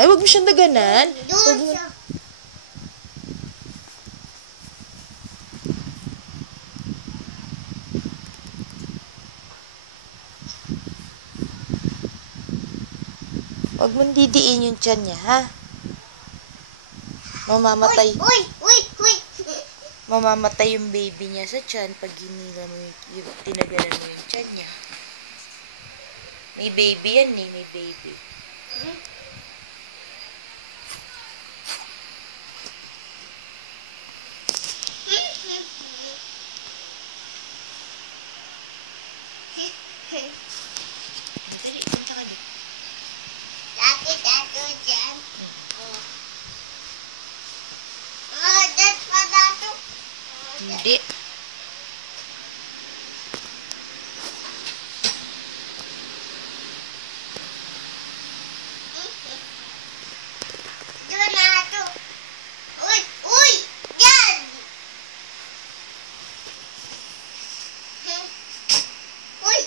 Ay, wag mo siyang daganan. Doon Wag mo... siya. Wag mong didiin yung tiyan niya, ha? Mamamatay. Uy! Mamamatay yung baby niya sa tiyan pag hinila mo yung tinagalan mo yung tiyan niya. May baby yan eh, may baby. Dali, punta ka dito. Lagi tato dyan. Dad pa tato. Hindi. Doon na to. Uy! Dyan! Uy!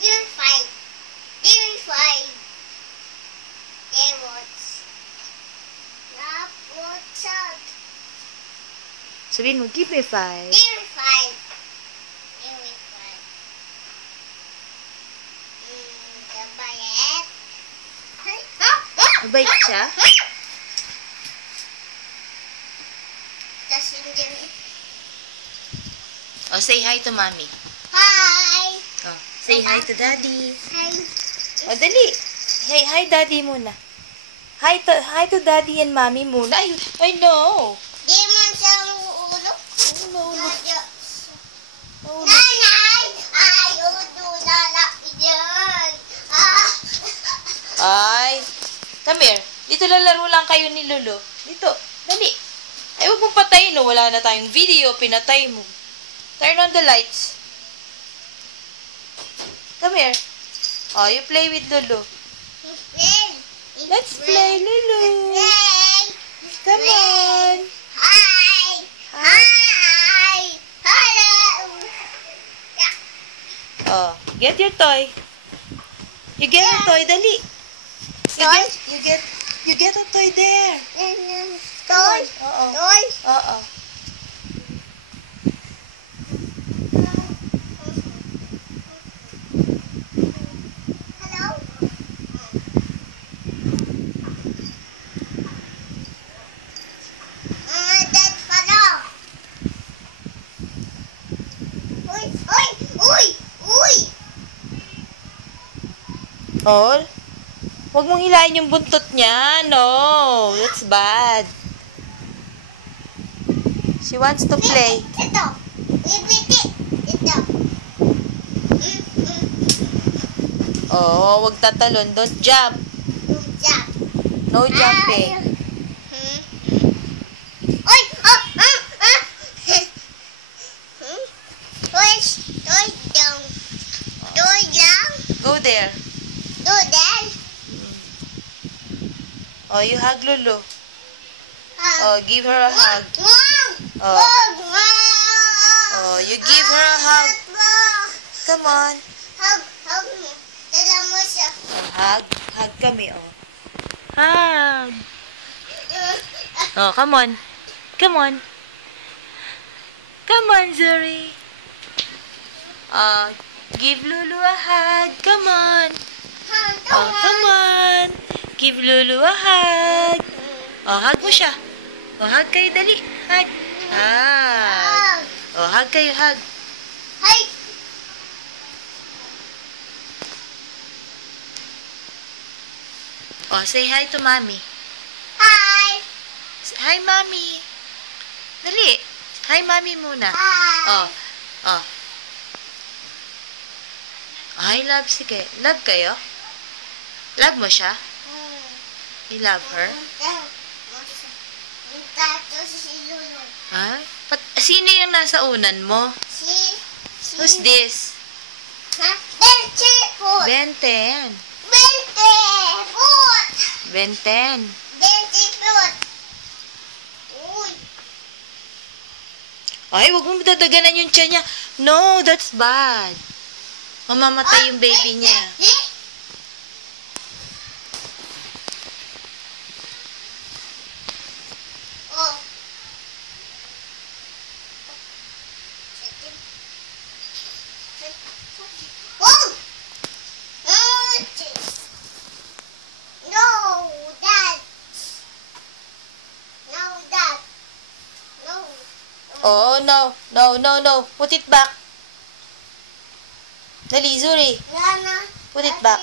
You're fine. You're fine. They watch. Not watch out. Sabihin mo, give me 5. You're fine. You're fine. The ballet. Mabait siya? Tas hindi. Oh, say hi to mommy. Hi! Oh, say hi to daddy. Hi. Oh, dali. Hey, hi daddy muna. Hi to daddy and mommy muna. Ay no. Di mo siyang ulo. No. Nanay! Ayaw doon na lang yan. Ay. Come here. Dito lalaro lang kayo ni Lolo. Dito. Dali. Ay, huwag mong patayin. No? Wala na tayong video. Pinatay mo. Turn on the lights. Come here. Oh, you play with Lolo. Let's play, Lolo. Come on. Hi! Hi! Hello! Oh, get your toy. You get a toy, dali. Toy? You get a toy there. Toy? Oo. Toy? Oo. Hello? Dad pala. Uy! Oh, huwag mong hilahin yung buntot niya. No, that's bad. She wants to play. Ito. Ibiti. Ito. Oh, huwag tatalon. Don't jump. Jump. No jumping. Uy! Toy down. Toy down. Go there. Do that. Oh, you hug Lulu. Oh, give her a hug. Oh. Oh, you give her a hug. Come on. Hug me. Dala mo siya. Hug. Hug kami, oh. Hug. Oh, come on. Come on. Come on, Zuri. Give Lulu a hug. Come on. Oh, come on. Give Lulu a hug. Oh, hug mo siya. Oh, hug kayo, dali. Hug. Hug. Oh, hug kayo, hug. Hi. Oh, say hi to mommy. Hi. Hi, mommy. Dali. Hi, mommy muna. Hi. Oh. Oh. Hi, love. Sige. Love kayo? Love mo siya? You love her? Tato si Lulu. Ha? Sino yung nasa unan mo? Si Who's this? Ha? Bente foot. Benten. Bente foot. Benten. Bente foot. Uy. Ay, huwag mo dadaganan yung tiyan niya. No, that's bad. Mamamatay yung baby niya. Oh, no. No, no, no. Put it back. Dali, Zuri. Nana. Put it back.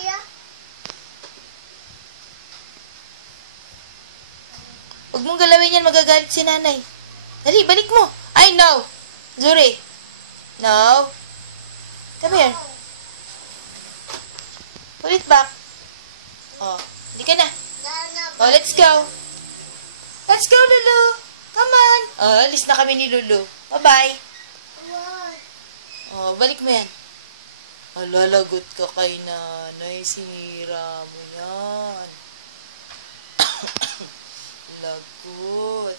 Huwag mong galawin yan, magagalit si nanay. Dali, balik mo. Ay, no. Zuri. No. Come here. Put it back. Oh, hindi ka na. Oh, let's go. Let's go, Lulu. Come on. Oh, alis na kami ni Lulu. Bye-bye. Oh, balik mo yan. Lalagot ka kay nanay. Sinira mo yan. Lagot.